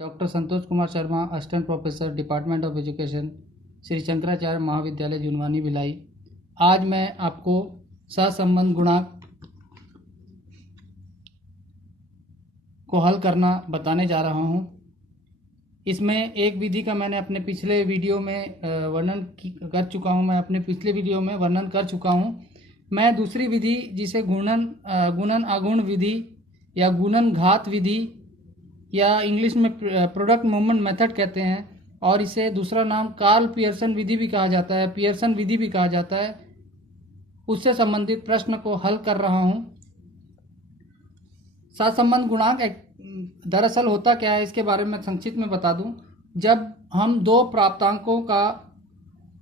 Doctor Santosh Kumar Sharma, assistant professor, department of education, Shri Shankaracharya महाविद्यालय जुनवानी भिलाई। आज मैं आपको सहसंबंध गुणांक को हल करना बताने जा रहा हूं। इसमें एक विधि का मैंने अपने पिछले वीडियो में वर्णन कर चुका हूं। मैं दूसरी विधि जिसे गुणन अगुण विधि या गुणन घात विधि या इंग्लिश में प्रोडक्ट मूवमेंट मेथड कहते हैं, और इसे दूसरा नाम कार्ल पियर्सन विधि भी कहा जाता है, पियर्सन विधि भी कहा जाता है, उससे संबंधित प्रश्न को हल कर रहा हूं। सहसंबंध गुणांक दरअसल होता क्या है, इसके बारे में संक्षिप्त में बता दूं। जब हम दो प्राप्तांकों का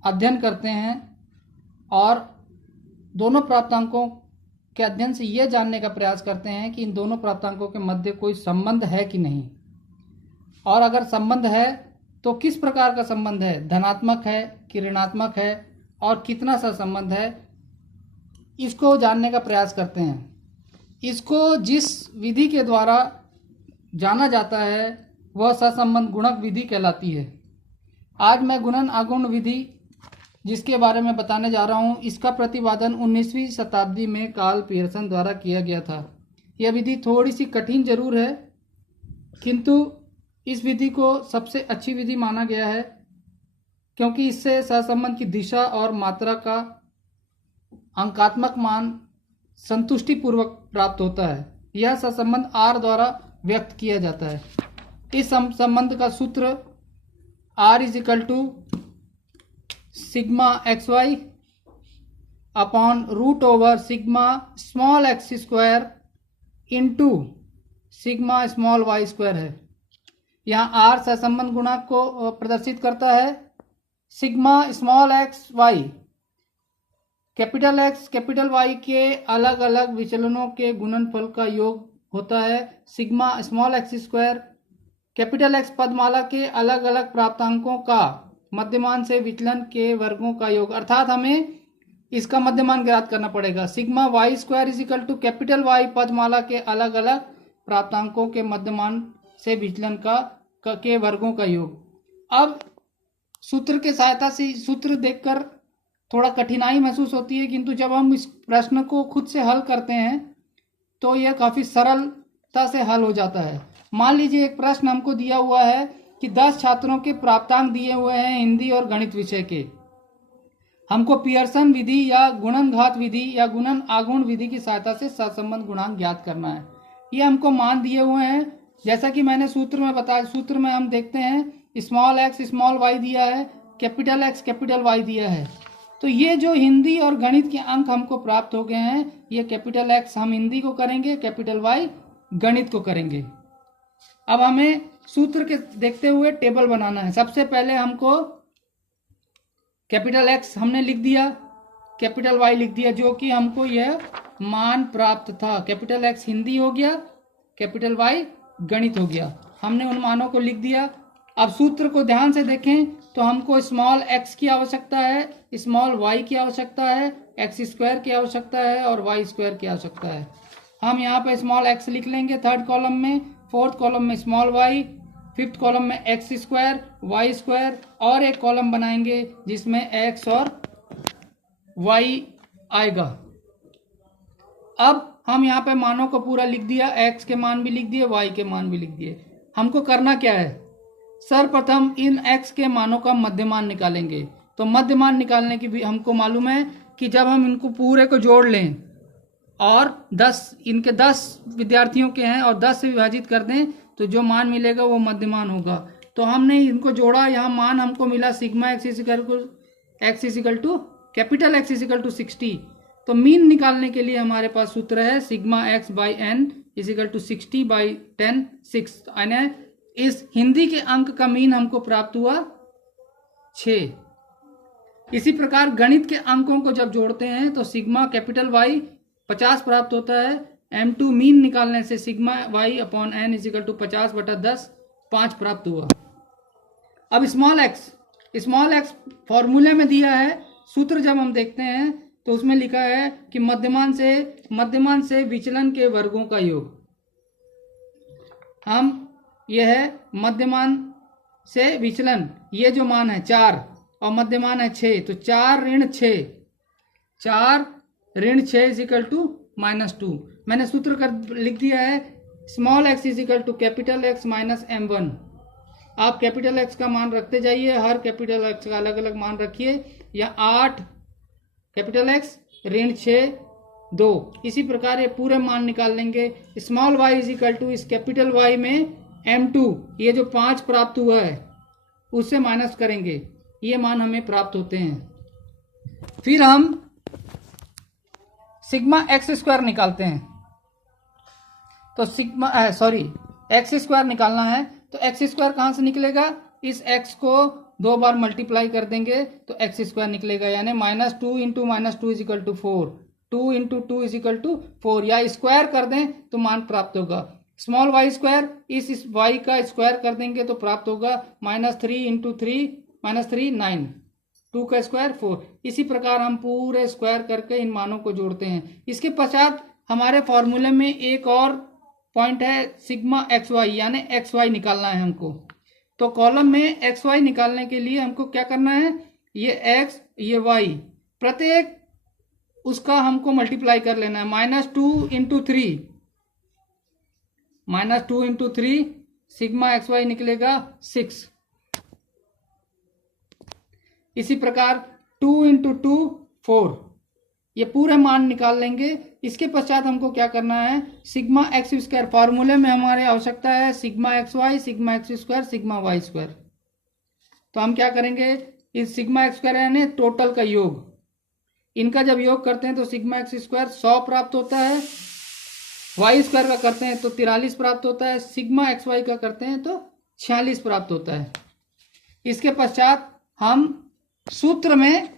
अध्ययन करते हैं और दोनों प्राप्तांकों के अध्ययन से यह जानने का प्रयास करते हैं कि इन दोनों प्राप्तांकों के मध्य कोई संबंध है कि नहीं, और अगर संबंध है तो किस प्रकार का संबंध है, धनात्मक है कि ऋणात्मक है, और कितना सा संबंध है, इसको जानने का प्रयास करते हैं। इसको जिस विधि के द्वारा जाना जाता है वह सहसंबंध गुणक विधि कहलाती है। आज मैं गुणन अगुण विधि जिसके बारे में बताने जा रहा हूं, इसका प्रतिपादन 19वीं शताब्दी में कार्ल पियर्सन द्वारा किया गया था। यह विधि थोड़ी सी कठिन जरूर है, किंतु इस विधि को सबसे अच्छी विधि माना गया है, क्योंकि इससे सहसंबंध की दिशा और मात्रा का अंकात्मक मान संतुष्टिपूर्वक प्राप्त होता है। यह सहसंबंध R द्वारा व्यक्त किया जाता है। इस संबंध का सूत्र R = sigma XY upon root over sigma small x square into sigma small y square है। यहाँ R सहसंबंध गुणांक को प्रदर्शित करता है। Sigma small x y capital X capital Y के अलग अलग विचलनों के गुणनफल का योग होता है। Sigma small x square capital X पदमाला के अलग अलग प्राप्तांकों का मध्यमान से विचलन के वर्गों का योग, अर्थात हमें इसका मध्यमान ज्ञात करना पड़ेगा। Sigma y square = capital Y पदमाला के अलग अलग प्राप्तांकों के मध्यमान से विचलन के वर्गों का योग। अब सूत्र के सहायता से सूत्र देखकर थोड़ा कठिनाई महसूस होती है, किंतु जब हम इस प्रश्न को खुद से हल करते हैं तो यह काफ़ी सरलता से हल हो जाता है। मान लीजिए एक प्रश्न हमको दिया हुआ है कि 10 छात्रों के प्राप्तांक दिए हुए हैं हिंदी और गणित विषय के। हमको पियर्सन विधि या गुणन घात विधि या गुणन आगुण विधि की सहायता से सहसंबंध गुणांक ज्ञात करना है। ये हमको मान दिए हुए हैं, जैसा कि मैंने सूत्र में बताया। सूत्र में हम देखते हैं स्मॉल x स्मॉल y दिया है, कैपिटल X कैपिटल Y दिया है। तो ये जो हिंदी और गणित के अंक हमको प्राप्त हो गए हैं, ये कैपिटल X हम हिंदी को करेंगे, कैपिटल Y गणित को करेंगे। अब हमें सूत्र के देखते हुए टेबल बनाना है। सबसे पहले हमको कैपिटल X हमने लिख दिया, कैपिटल Y लिख दिया, जो कि हमको यह मान प्राप्त था। कैपिटल X हिंदी हो गया, कैपिटल Y गणित हो गया। हमने उन मानों को लिख दिया। अब सूत्र को ध्यान से देखें तो हमको स्मॉल x की आवश्यकता है, स्मॉल y की आवश्यकता है, x स्क्वायर की आवश्यकता है और y स्क्वायर की आवश्यकता है। हम यहाँ पे स्मॉल x लिख लेंगे थर्ड कॉलम में, फोर्थ कॉलम में स्मॉल y, फिफ्थ कॉलम में x स्क्वायर, y स्क्वायर, और एक कॉलम बनाएंगे जिसमें x और y आएगा। अब हम यहाँ पे मानों को पूरा लिख दिया, x के मान भी लिख दिए, y के मान भी लिख दिए। हमको करना क्या है, सर्वप्रथम इन x के मानों का मध्यमान निकालेंगे। तो मध्यमान निकालने की भी हमको मालूम है कि जब हम इनको पूरे को जोड़ लें और 10 इनके 10 विद्यार्थियों के हैं और 10 से विभाजित कर दें तो जो मान मिलेगा वो मध्यमान होगा। तो हमने इनको जोड़ा, यहाँ मान हमको मिला सिग्मा x = कैपिटल X = 60। तो मीन निकालने के लिए हमारे पास सूत्र है sigma x by n = 60 by 10 6, यानी इस हिंदी के अंक का मीन हमको प्राप्त हुआ 6। इसी प्रकार गणित के अंकों को जब जोड़ते हैं तो सिग्मा कैपिटल Y 50 प्राप्त होता है। m2 मीन निकालने से सिग्मा y अपॉन n = 50/10 5 प्राप्त हुआ। अब स्मॉल x फॉर्मूले में दिया है। सूत्र जब हम देखते हैं तो उसमें लिखा है कि मध्यमान से विचलन के वर्गों का योग। हम ये है मध्यमान से विचलन, ये जो मान है 4 और मध्यमान है 6, तो 4 ऋण 6, 4 ऋण 6 इज इक्वल टू -2। मैंने सूत्र कर लिख दिया है small x is equal to capital x minus m1। आप कैपिटल एक्स का मान रखते जाइए, हर कैपिटल एक्स का अलग अलग मान रखिए। या 8 कैपिटल एक्स ऋण 6 2, इसी प्रकार ये पूरे मान निकाल लेंगे। Small y is equal to इस कैपिटल Y में m2, ये जो 5 प्राप्त हुआ है उससे माइनस करेंगे, ये मान हमें प्राप्त होते हैं। फिर हम सिग्मा एक्स स्क्वायर निकालते हैं। तो एक्स स्क्वायर निकालना है, तो एक्स स्क्वायर कहाँ से निकलेगा? इस एक्स को 2 बार मल्टीप्लाई कर देंगे तो एक्स स्क्वायर निकलेगा, यानी -2 into -2 is equal to 4, 2 into 2 is equal to 4, या स्क्वायर कर दें तो मान प्राप्त होगा। स्मॉल वाई स्क्वायर इस वाई का स्क्वायर कर देंगे तो प्राप्त होगा -3 इंटू 3 -3 9, 2 का स्क्वायर 4। इसी प्रकार हम पूरे स्क्वायर करके इन मानों को जोड़ते हैं। इसके पश्चात हमारे फॉर्मूले में एक और पॉइंट है सिग्मा एक्स वाई, यानी एक्स वाई निकालना है हमको। तो कॉलम में एक्स वाई निकालने के लिए हमको क्या करना है, ये एक्स ये वाई प्रत्येक उसका हमको मल्टीप्लाई कर लेना है। -2 into 3, -2 into 3 sigma x y निकलेगा 6। इसी प्रकार 2 इंटू 2 4, ये पूरे मान निकाल लेंगे। इसके पश्चात हमको क्या करना है, सिग्मा एक्स स्क्वायर, फॉर्मूले में हमारे आवश्यकता है sigma x y, sigma x square, sigma y square. तो हम क्या करेंगे, इस सिग्मा एक्स स्क्वायर यानी टोटल का योग, इनका जब योग करते हैं तो सिग्मा एक्स स्क्वायर 100 प्राप्त होता है, वाई स्क्वायर का करते हैं तो 43 प्राप्त होता है, सिग्मा एक्स वाई का करते हैं तो 46 प्राप्त होता है। इसके पश्चात हम सूत्र में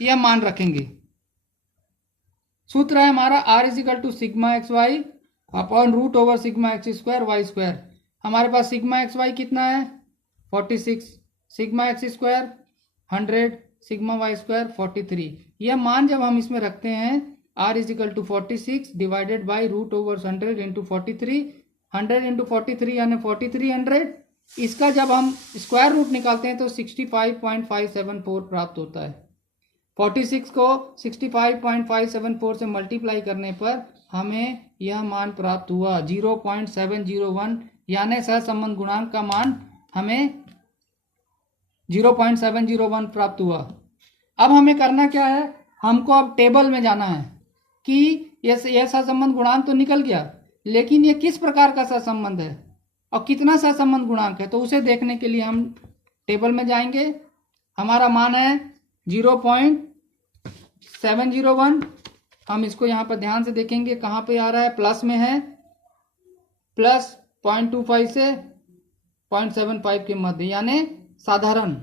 यह मान रखेंगे। सूत्र है हमारा r is equal to sigma x y upon root over sigma x square y square. हमारे पास सिग्मा एक्स वाई कितना है 46, sigma x square 100, sigma y square 43। यह मान जब हम इसमें रखते हैं r is equal to 46 divided by root over 100 into 43, 100 into 43 यानी 4300। इसका जब हम स्क्वायर रूट निकालते हैं तो 65.574 प्राप्त होता है। 46 को 65.574 से मल्टीप्लाई करने पर हमें यह मान प्राप्त हुआ 0.701, यानी सहसंबंध गुणांक का मान हमें 0.701 प्राप्त हुआ। अब हमें करना क्या है, हमको अब टेबल में जाना है कि यह सहसंबंध गुणांक तो निकल गया, लेकिन ये किस प्रकार का सहसंबंध है और कितना सहसंबंध गुणांक है, तो उसे देखने के लिए हम टेबल में जाएंगे। हमारा मान है 0.701। हम इसको यहाँ पर ध्यान से देखेंगे कहाँ पे आ रहा है, प्लस में है, प्लस 0.25 से 0.75 के मध्य, यानी साधारण।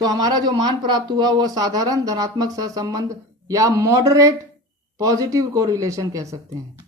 तो हमारा जो मान प्राप्त हुआ वो साधारण धनात्मक सहसंबंध या मॉडरेट पॉजिटिव कोरिलेशन कह सकते हैं।